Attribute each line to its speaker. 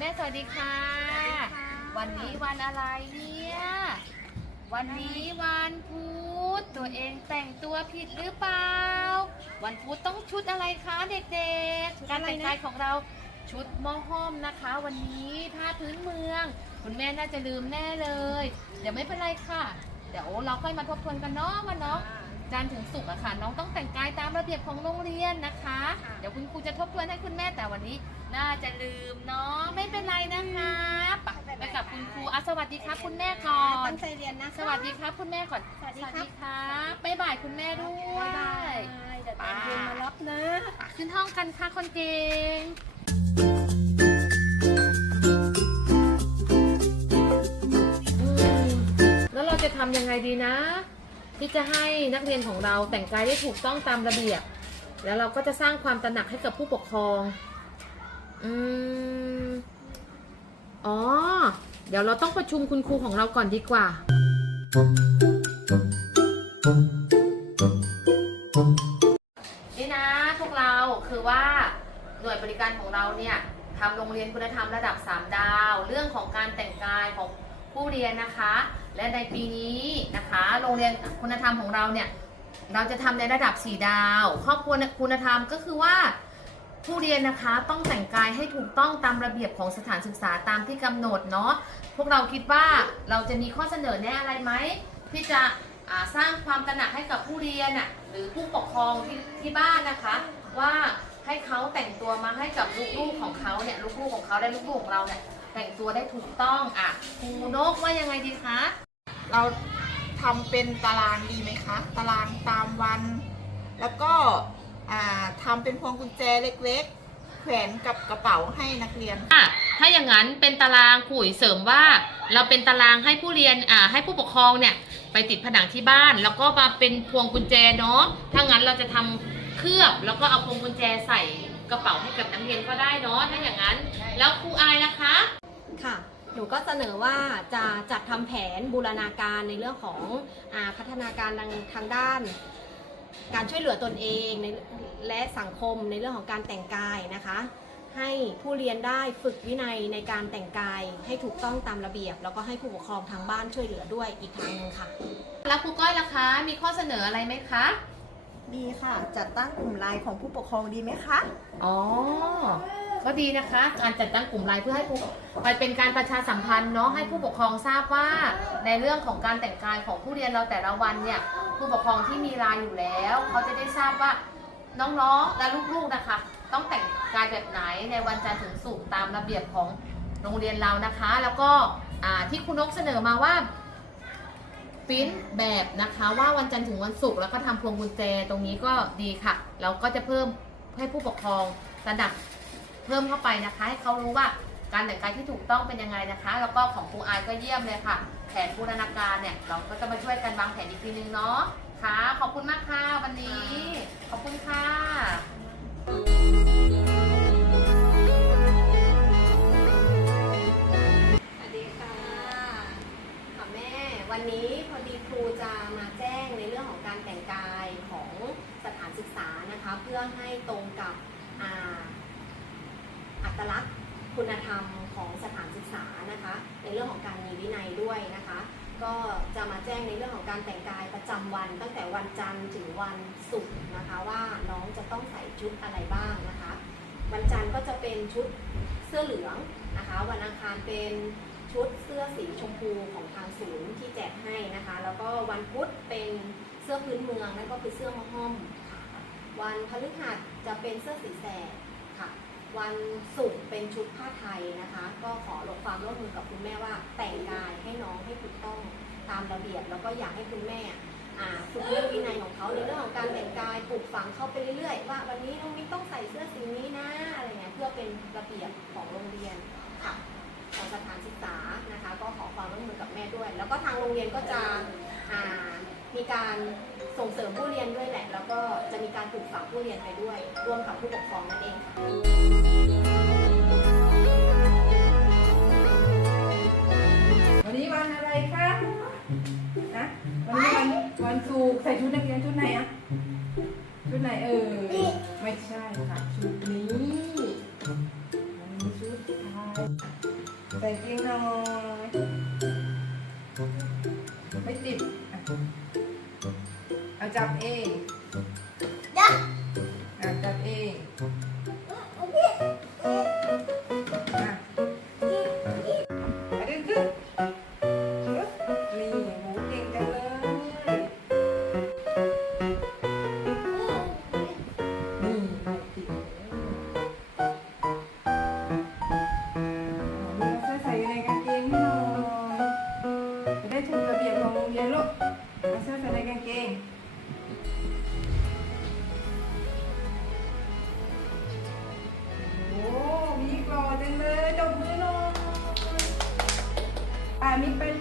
Speaker 1: น้องมิกมาแล้วมาเร็วลูกสวัสดีครับสวัสดีครับปุ๋ยก่อนแม่สวัสดีค่ะ วันนี้วันอะไรเนี่ย วันนี้วันพุธตัวเองแต่งตัวผิดหรือเปล่า วันพุธต้องชุดอะไรคะเด็กๆ การแต่งกายของเราชุดหม้อห้อมนะคะ วันนี้ผ้าพื้นเมือง คุณแม่น่าจะลืมแน่เลย เดี๋ยวไม่เป็นไรค่ะ เดี๋ยวเราค่อยมาทบทวนกันเนาะว่าเนาะ จันทร์ถึงศุกร์อะค่ะ น้องต้องแต่งกายตามระเบียบของโรงเรียนนะคะเดี๋ยวคุณครูจะทบทวนให้คุณแม่แต่วันนี้ น่าจะลืมเนาะไม่เป็นไรนะคะไปไปกับคุณครูอะสวัสดีครับคุณแม่ก่อน
Speaker 2: ตั้งใจเรียนนะคะ
Speaker 1: สวัสดีครับคุณแม่ก่อน
Speaker 2: สวัสดีครับ
Speaker 1: บบ๊ายบายคุณแม่ด้วย
Speaker 2: บ๊ายบายเดี๋ยวตอนเย็นมารับนะ
Speaker 1: ขึ้นห้องกันค่ะคนเก่งอืมแล้วเราจะทำยังไงดีนะ ที่จะให้นักเรียนของเราแต่งกายได้ถูกต้องตามระเบียบ แล้วเราก็จะสร้างความตระหนักให้กับผู้ปกครองอืมอ๋อ เดี๋ยวเราต้องประชุมคุณครูของเราก่อนดีกว่า นี่นะพวกเราคือว่าหน่วยบริการของเราเนี่ยทำโรงเรียนคุณธรรมระดับ 3 ดาว เรื่องของการแต่งกายของ ผู้เรียนนะคะ และในปีนี้นะคะ โรงเรียนคุณธรรมของเราเนี่ยเราจะทำในระดับ 4 ดาว ครอบครัวคุณธรรมก็คือว่าผู้เรียนนะคะต้องแต่งกายให้ถูกต้องตามระเบียบของสถานศึกษาตามที่กำหนดเนาะพวกเราคิดว่าเราจะมีข้อเสนอแนะอะไรไหมที่จะสร้างความตระหนักให้กับผู้เรียนอะหรือผู้ปกครองที่ที่บ้านนะคะ ว่าให้เขาแต่งตัวมาให้กับลูกๆของเขาเนี่ยลูกๆของเขาและลูกๆของเราเนี่ย แต่งตัวได้ถูกต้องอะครูนกว่ายังไงดีคะ
Speaker 3: เราทำเป็นตารางดีไหมคะ ตารางตามวัน แล้วก็อ่าทำเป็นพวงกุญแจเล็กๆ แขวนกับกระเป๋าให้นักเรียน
Speaker 1: อะถ้าอย่างนั้นเป็นตารางขุยเสริมว่า เราเป็นตารางให้ผู้เรียนอ่าให้ผู้ปกครองเนี่ยไปติดผนังที่บ้าน แล้วก็มาเป็นพวงกุญแจเนาะถ้างั้นเราจะทำเคลือบแล้วก็เอาพวงกุญแจใส่กระเป๋าให้กับนักเรียนก็ได้เนาะถ้าอย่างนั้น แล้วครูอายนะคะ
Speaker 2: ค่ะ หนูก็เสนอว่าจะจัดทำแผนบูรณาการในเรื่องของอาพัฒนาการทางทางด้าน การช่วยเหลือตนเองในและสังคมในเรื่องของการแต่งกายนะคะ ให้ผู้เรียนได้ฝึกวินัยในการแต่งกายให้ถูกต้องตามระเบียบ แล้วก็ให้ผู้ปกครองทางบ้านช่วยเหลือด้วยอีกทางหนึ่งค่ะ
Speaker 1: แล้วครูก้อยล่ะคะ มีข้อเสนออะไรไหมคะ
Speaker 3: ดีค่ะ จัดตั้งกลุ่มไลน์ของผู้ปกครองดีไหมคะ
Speaker 1: อ๋อ ก็ดีนะคะ การจัดตั้งกลุ่มไลน์เพื่อให้ผู้ไปเป็นการประชาสัมพันธ์เนาะให้ผู้ปกครองทราบว่า ในเรื่องของการแต่งกายของผู้เรียนเราแต่ละวันเนี่ยผู้ปกครองที่มีไลน์อยู่แล้ว เขาจะได้ทราบว่าน้องๆและลูกๆนะคะ ต้องแต่งกายแบบไหนในวันจันทร์ถึงศุกร์ตามระเบียบของโรงเรียนเรานะคะ แล้วก็ที่คุณนกเสนอมาว่าปิ้นแบบนะคะว่าวันจันทร์ถึงวันศุกร์แล้วก็ทำพวงกุญแจตรงนี้ก็ดีค่ะ เราก็จะเพิ่มให้ผู้ปกครองระดับ เพิ่มเข้าไปนะคะ ให้เขารู้ว่าการแต่งกายที่ถูกต้องเป็นยังไงนะคะ แล้วก็ของครูอายก็เยี่ยมเลยค่ะ แผนบูรณาการเนี่ยเราก็จะมาช่วยกันวางแผนอีกทีนึงเนาะค่ะ ขอบคุณมากค่ะวันนี้ ขอบคุณค่ะ
Speaker 2: สวัสดีค่ะค่ะแม่วันนี้พอดีครูจะมาแจ้งในเรื่องของการแต่งกายของสถานศึกษานะคะ เพื่อให้ตรงกับอ่า ตลักษณ์คุณธรรมของสถานศึกษานะคะ ในเรื่องของการมีวินัยด้วยนะคะ ก็จะมาแจ้งในเรื่องของการแต่งกายประจำวัน ตั้งแต่วันจันทร์ถึงวันศุกร์นะคะ ว่าน้องจะต้องใส่ชุดอะไรบ้างนะคะ วันจันทร์ก็จะเป็นชุดเสื้อเหลืองนะคะ วันอังคารเป็นชุดเสื้อสีชมพูของทางศูนย์ที่แจกให้นะคะ แล้วก็วันพุธเป็นเสื้อพื้นเมืองนั่นก็คือเสื้อมะฮ่อมค่ะวันพฤหัสจะเป็นเสื้อสีแสดค่ะ วันศุกร์เป็นชุดผ้าไทยนะคะ ก็ขอลงความร่วมมือกับคุณแม่ว่า แต่งกายให้น้องให้ถูกต้องตามระเบียบ แล้วก็อยากให้คุณแม่ฝึกเรื่องวินัยของเขาในเรื่องของการแต่งกายปลูกฝังเข้าไปเรื่อยๆว่าวันนี้น้องมิกต้องใส่เสื้อสีนี้นะอะไรเงี้ยเพื่อเป็นระเบียบของโรงเรียนค่ะของสถานศึกษานะคะ ก็ขอความรบกวนกับแม่ด้วย แล้วก็ทางโรงเรียนก็จะมีการ ส่งเสริมผู้เรียนด้วยแหละ แล้วก็จะมีการปลูกฝังผู้เรียนไปด้วย ร่วมกับผู้ปกครองนั่นเองค่ะ
Speaker 4: วันนี้วันอะไรคะนะวันนี้วันวันศุกร์ใส่ชุดนักเรียนชุดไหนอะชุดไหนเออไม่ใช่ค่ะชุดนี้วันนี้ชุดไทยใส่เกงหน่อยไม่ติดอะ จับเอง menos. A mí, perdón.